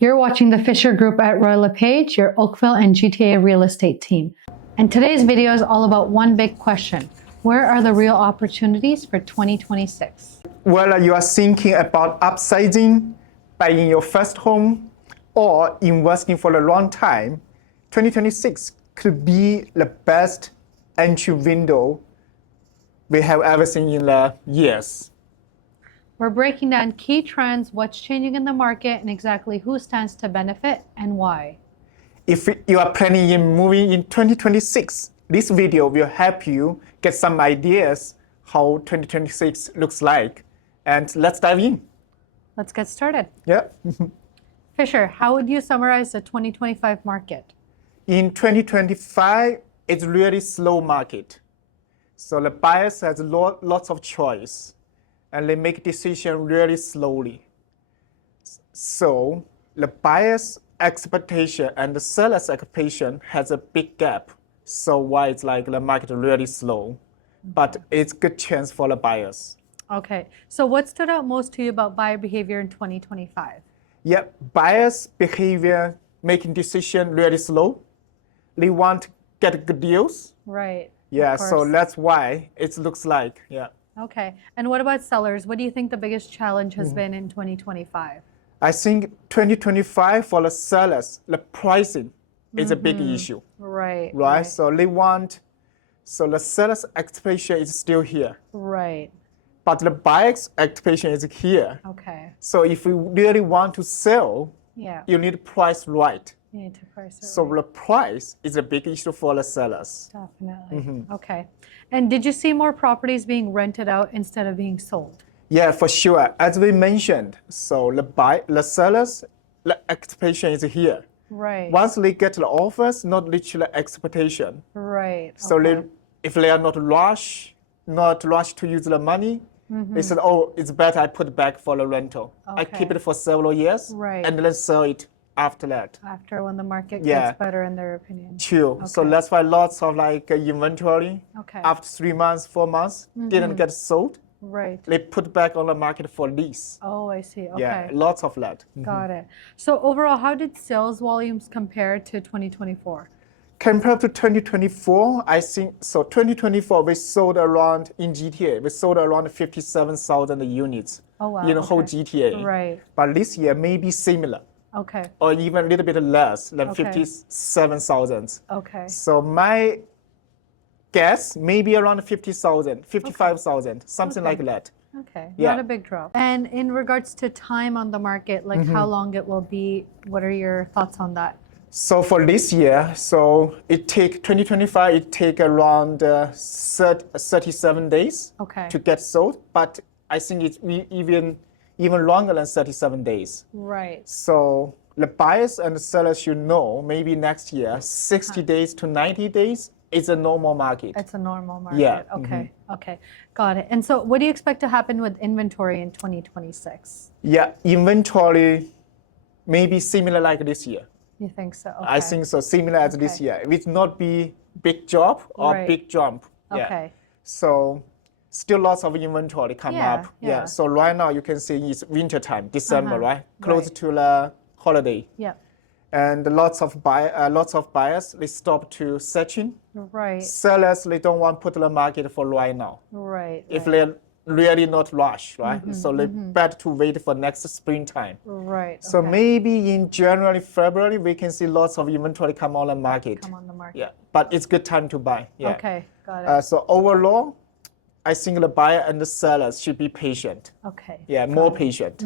You're watching the Fisher Group at Royal LePage, your Oakville and GTA real estate team. And today's video is all about one big question. Where are the real opportunities for 2026? Whether you are thinking about upsizing, buying your first home, or investing for a long time, 2026 could be the best entry window we have ever seen in the years. We're breaking down key trends, what's changing in the market, and exactly who stands to benefit and why. If you are planning in moving in 2026, this video will help you get some ideas how 2026 looks like. And let's dive in. Let's get started. Yeah. Fisher, how would you summarize the 2025 market? In 2025, it's really slow market. So the buyers has lots of choice, and they make decision really slowly. So the buyer's expectation and the seller's expectation has a big gap. So why it's like the market really slow, but it's good chance for the buyers. Okay, so what stood out most to you about buyer behavior in 2025? Yeah, buyers' behavior making decision really slow. They want to get good deals. Right. Yeah, so that's why it looks like, yeah. Okay, and what about sellers? What do you think the biggest challenge has been in 2025? I think 2025 for the sellers, the pricing is a big issue. Right. Right? So the seller's expectation is still here. Right. But the buyer's expectation is here. Okay. So if you really want to sell, Yeah. you need price right. You need to price it So right. the price is a big issue for the sellers. Definitely. Okay. And did you see more properties being rented out instead of being sold? Yeah, for sure. As we mentioned, so the sellers, the expectation is here. Right. Once they get the offers, not reach the expectation. Right. So okay. if they are not rushed to use the money, they said, oh, it's better I put it back for the rental. I keep Okay. it for several years Right. and then sell it after that. After when the market Yeah. gets better in their opinion. True. So Okay. that's why lots of inventory Okay. after 3 months, 4 months didn't get sold. Right. They put back on the market for lease. Oh, I see. Okay. Yeah, lots of that. Got it. So overall, how did sales volumes compare to 2024? Compared to 2024, I think, so 2024, we sold around, in GTA, we sold around 57,000 units Oh, wow. in the whole okay. GTA. Right. But this year may be similar, Okay. or even a little bit less than Okay. 57,000. Okay. So my guess, maybe around 50,000, 55,000, something Okay. like that. Okay. Yeah. Not a big drop. And in regards to time on the market, like how long it will be, what are your thoughts on that? So for this year, so 2025, it take around 37 days Okay. to get sold, but I think it's even longer than 37 days. Right. So the buyers and the sellers should know maybe next year, 60 days to 90 days is a normal market. It's a normal market. Yeah, Okay. Okay. Got it. And so what do you expect to happen with inventory in 2026? Yeah, inventory maybe similar like this year. You think so? Okay. I think so, similar as this Okay. year. It will not be big drop or Right. big jump. Yeah. Okay. So still lots of inventory come Yeah, up. yeah. So right now you can see it's winter time, December, right? Close Right. to the holiday. Yeah. And lots of buyers, they stop to searching. Right. Sellers, they don't want to put the market for right now. Right. If right. they're really not rush, right? So they better to wait for next springtime. Right. So okay. maybe in January, February, we can see lots of inventory come on the market. Come on the market. Yeah, but it's good time to buy. Yeah. Okay. Got it. So overall, I think the buyer and the sellers should be patient. Okay. Yeah, more patient.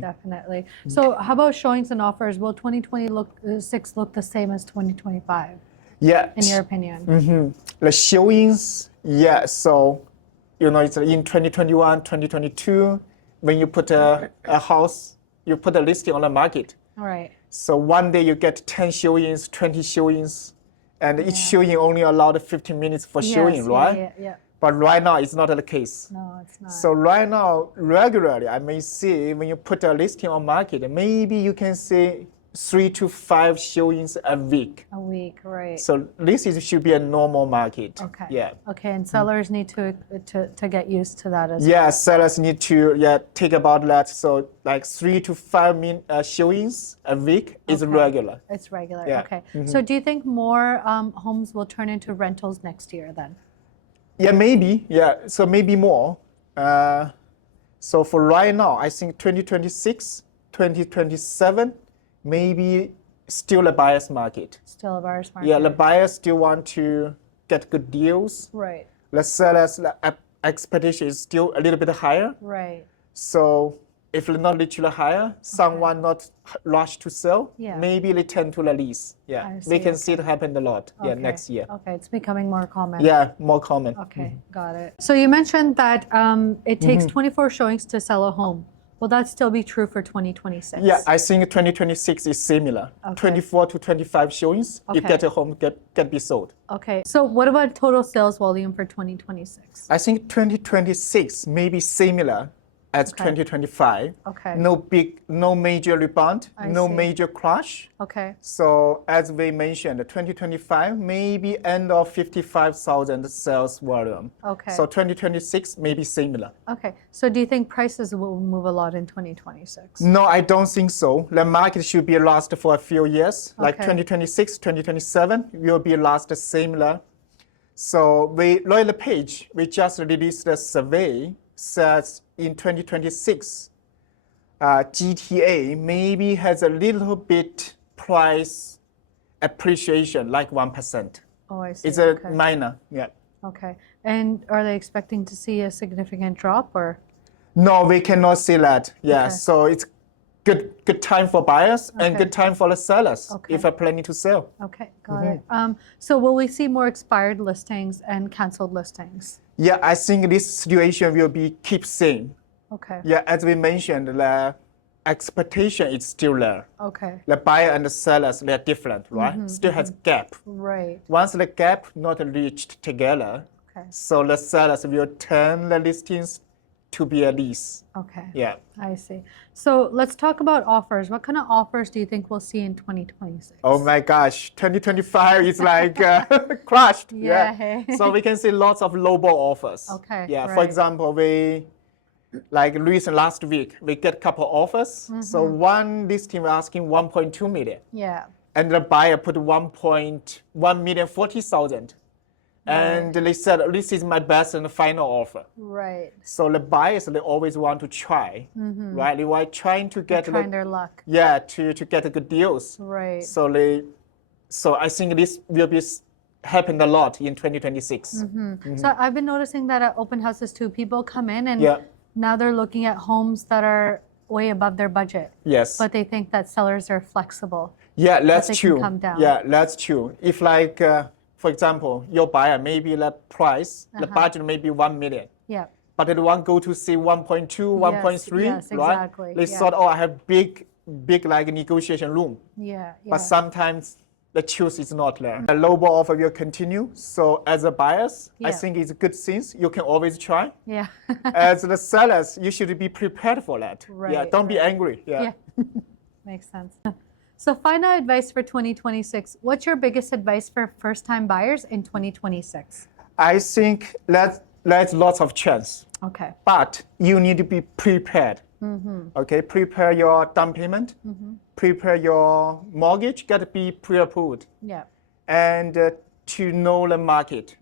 Definitely. So how about showings and offers? Will 2026 look the same as 2025, Yeah. in your opinion? The showings, yeah. So, it's in 2021, 2022, when you put a house, you put a listing on the market. All right. So one day you get 10 showings, 20 showings, and each showing only allowed 15 minutes for showing, Yes, right? Yeah. But right now it's not the case. No, it's not. So right now, regularly, I may see when you put a listing on market, maybe you can see 3 to 5 showings a week. A week, right? So should be a normal market. Okay. Yeah. Okay, and sellers need to get used to that as well. Yeah, sellers need to think about that. So like 3 to 5 showings a week is Okay. regular. It's regular. Yeah. Okay. So do you think more homes will turn into rentals next year then? Yeah, maybe. Yeah, so maybe more. So for right now, I think 2026, 2027, maybe still a buyer's market. Still a buyer's market. Yeah, the buyers still want to get good deals. Right. The sellers' expectation is still a little bit higher. Right. So if they're not literally higher, someone not rushed to sell, Yeah. maybe they tend to the lease. Yeah, I see, we can see it happen a lot. Yeah, Okay. next year. Okay, it's becoming more common. Yeah, more common. Okay, got it. So you mentioned that it takes 24 showings to sell a home. Will that still be true for 2026? Yeah, I think 2026 is similar. Okay. 24 to 25 showings, you Okay. get a home get be sold. Okay, so what about total sales volume for 2026? I think 2026 may be similar as Okay. 2025. Okay. No major rebound, I no see. major crash. Okay, So as we mentioned, 2025 maybe end of 55,000 sales volume. Okay. So 2026 may be similar. okay. So do you think prices will move a lot in 2026? No, I don't think so. The market should be last for a few years. Like Okay. 2026, 2027 will be last similar. So Royal Page, we just released a survey says in 2026, GTA maybe has a little bit price appreciation, like 1%. Oh, I see. It's a Okay. minor, yeah. Okay. And are they expecting to see a significant drop or? No, we cannot see that. Yeah, Okay. so it's good time for buyers and Okay. good time for the sellers Okay. if they're planning to sell. Okay, got it. So will we see more expired listings and canceled listings? Yeah, I think this situation will be keep same. Okay. Yeah, as we mentioned, the expectation is still there. Okay. The buyer and the sellers, they're different, right? Still has gap. Right. Once the gap not reached together, Okay. so the sellers will turn the listings to be a lease. Okay. Yeah. I see. So let's talk about offers. What kind of offers do you think we'll see in 2026? Oh my gosh, 2025 is like crushed. Yeah. So we can see lots of lowball offers. Okay, Yeah. For right. example, last week, we get a couple offers. So one listing we're asking 1.2 million. Yeah. And the buyer put 1,140,000. And they said, this is my best and final offer. Right. So the buyers, they always want to try, right? They were trying to get Trying their luck. yeah, to get good deals. Right. So I think this will be happen a lot in 2026. So I've been noticing that at open houses too, people come in and Yeah. now they're looking at homes that are way above their budget, Yes. but they think that sellers are flexible. Yeah, that's they can true. come down. Yeah, that's true. If for example, your buyer, maybe the price, the budget may be 1 million. Yeah. But they want go to see 1.2, 1.3, yes, right? exactly, They yeah. thought, oh, I have big like negotiation room. Yeah. But sometimes the choice is not there. The lowball offer will continue. So as a buyers, I Yeah. think it's good things. You can always try. Yeah. As the sellers, you should be prepared for that. Yeah, Right, don't be right. angry. Yeah. Yeah. Makes sense. So final advice for 2026. What's your biggest advice for first-time buyers in 2026? I think there's lots of chance, Okay. but you need to be prepared. Okay, prepare your down payment, prepare your mortgage, got to be pre-approved, Yeah. and to know the market.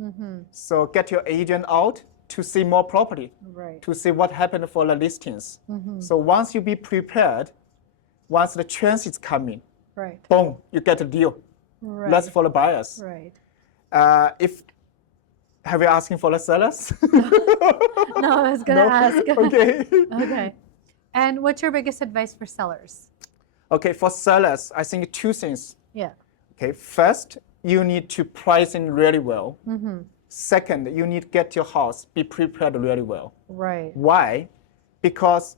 So get your agent out to see more property, Right. to see what happened for the listings. So once you be prepared, once the chance is coming, Right. boom, you get a deal. Right. That's for the buyers. Right. Have you asking for the sellers? No, I was gonna ask. Okay. Okay. And what's your biggest advice for sellers? Okay, for sellers, I think two things. Yeah. Okay, first, you need to price in really well. Second, you need to get your house, be prepared really well. Right. Why? Because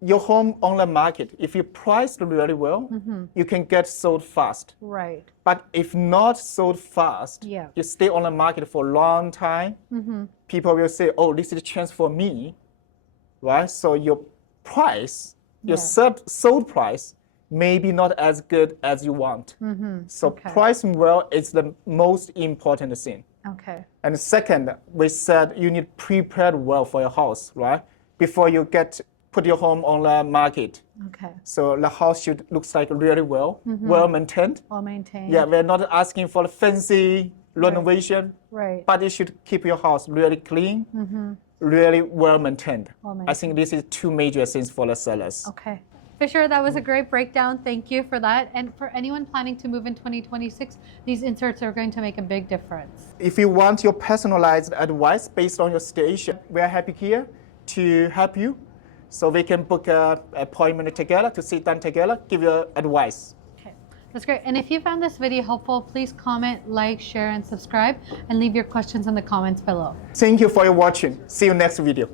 your home on the market, if you price really well, you can get sold fast. Right. But if not sold fast, Yeah. you stay on the market for a long time, people will say, oh, this is a chance for me, right? So your price, your Yeah. sold price maybe not as good as you want. So Okay. pricing well is the most important thing. Okay. And second, we said you need prepared well for your house, right? Before you put your home on the market. Okay. So the house should looks like really well maintained. Well maintained. Yeah, we're not asking for fancy renovation, Right. but you should keep your house really clean, really well maintained. I think this is two major things for the sellers. Okay. Fisher, that was a great breakdown. Thank you for that. And for anyone planning to move in 2026, these inserts are going to make a big difference. If you want your personalized advice based on your station, we are happy here to help you. So we can book an appointment together to sit down together, give you advice. Okay, that's great. And if you found this video helpful, please comment, like, share, and subscribe, and leave your questions in the comments below. Thank you for your watching. See you next video.